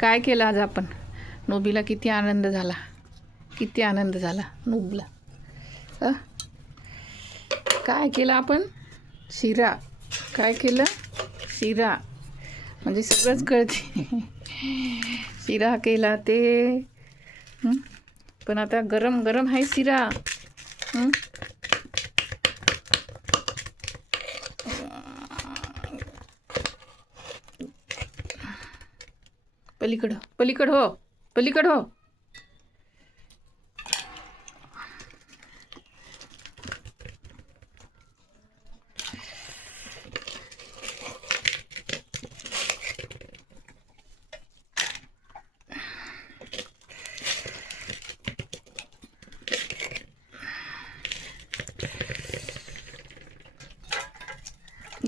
काय केलं आज आपण? नोबीला किती आनंद झाला, किती आनंद झाला नोबला. काय केलं आपण? शिरा. काय केलं? शिरा. म्हणजे सगळंच कळते. शिरा केला ते. पण आता गरम गरम आहे शिरा. पलीकडं पलीकड हो, पलीकड हो.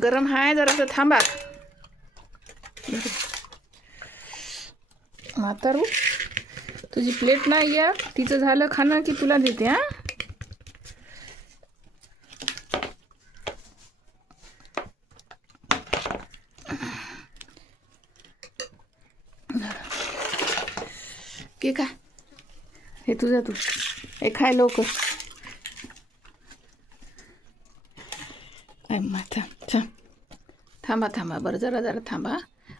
गरम आहे, जरासं थांबा. म्हातारू, तुझी प्लेट नाही या, तिचं झालं खाणं की तुला देते. के काय हे तुझं, तू हे खाय लवकर. थांबा थांबा, बरं जरा जरा थांबा.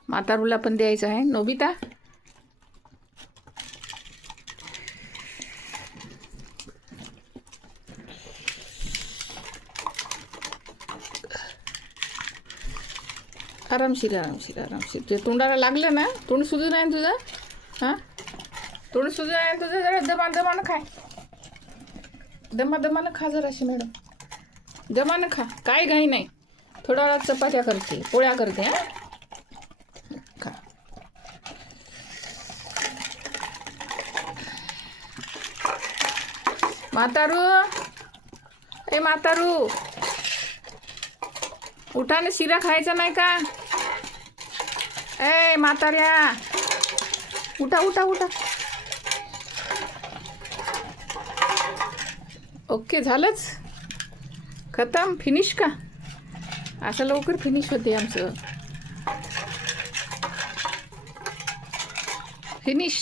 म्हातारूला पण द्यायचं आहे. नोबिता, आरामशीर आरामशीर आरामशीर. ते तोंडाला लागलं ना, तोंड सुजून आहे तुझं. तोंड सुजून आहे तुझं. जरा दमानं खाय, दमानं खा जराशी मॅडम, दमानं खा. काय घाई नाही. थोडा वेळात चपात्या करते, पोळ्या करते. खा. म्हातारू, ए म्हातारू, उठाने शिरा खायचा नाही का? ए म्हाताऱ्या, उठा उठा उठा. ओके, झालंच खतम, फिनिश का? असं लवकर फिनिश होते आमचं. Finish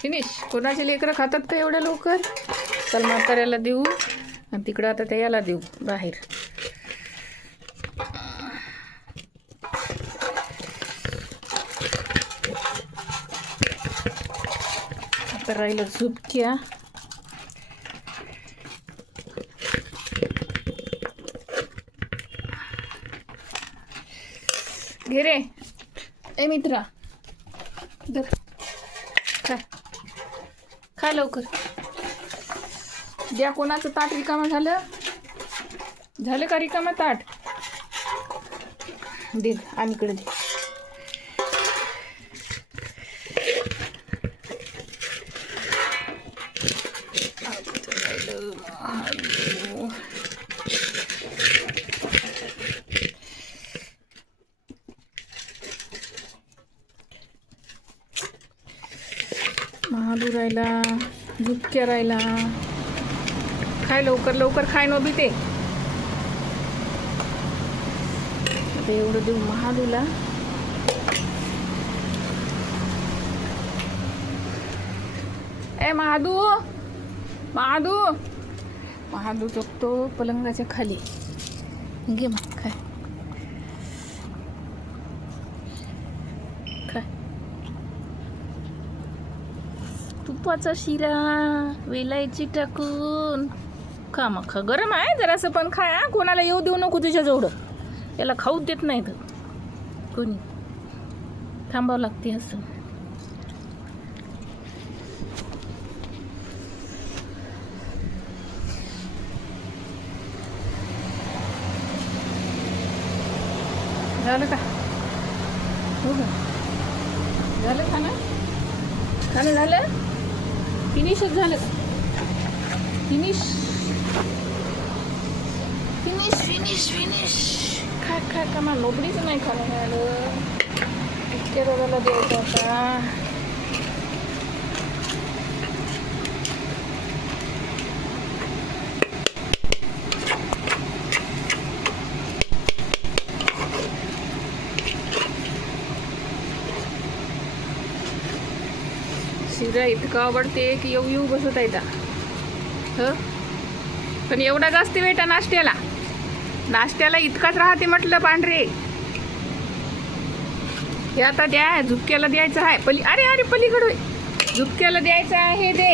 finish. कोणाचे लेकरं खातात का एवढ्या लवकर? चल म्हाताऱ्याला देऊ, आणि तिकडं आता त्याला देऊ बाहेर. आता राहिलं झुपक्या. घे रे ए मित्रा, दर खा, खा लवकर. द्या. कोणाचं ताट रिकामं झालं? झालं का रिकामं ताट? दे, आणि इकडे दे. महादू राहिला, झुपक्या राहिला. खाय लवकर लवकर, खाय नोबी. ते एवढं देऊ महादूला. ए महादू, महादू, महादू झोपतो पलंगाच्या खाली. घे मग, खाय खाय. तुपाचा शिरा वेलायची टाकून खा. मग खा, गरम आहे जरासं, पण खाय. कोणाला येऊ देऊ नको तुझ्या जवळ. याला खाऊच देत नाही तर कोणी. थांबावं लागते असं. झालं का? हो का? झालं खाणं? खाणं झालं? फिनिशच झालं का? Finish finish finish finish. काय काय का नोबडीच नाही खाणं मिळालं. इतक्या दादाला द्यायचं आता. शिरा इतका आवडते की येऊ येऊ बसत आहे हो. पण एवढा जास्त वेटा नाश्त्याला इतकाच राहते म्हटलं पांढरे. हे आता द्या, झुपक्याला द्यायचं आहे. अरे अरे पलीकडे झुपक्याला द्यायचं आहे. दे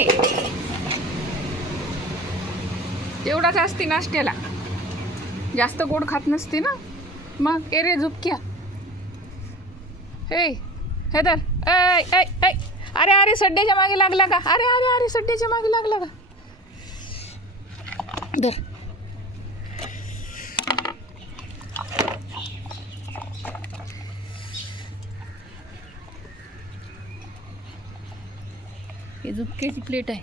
एवढाच असते नाश्त्याला, जास्त गोड खात नसते ना मग. ए रे झुपक्या, हे तर ऐ ऐ ऐ. अरे अरे सड्ड्याच्या मागे लागला का? अरे अरे अरे सड्ड्याच्या मागे लागला का? धर. ही झुपक्याची प्लेट आहे.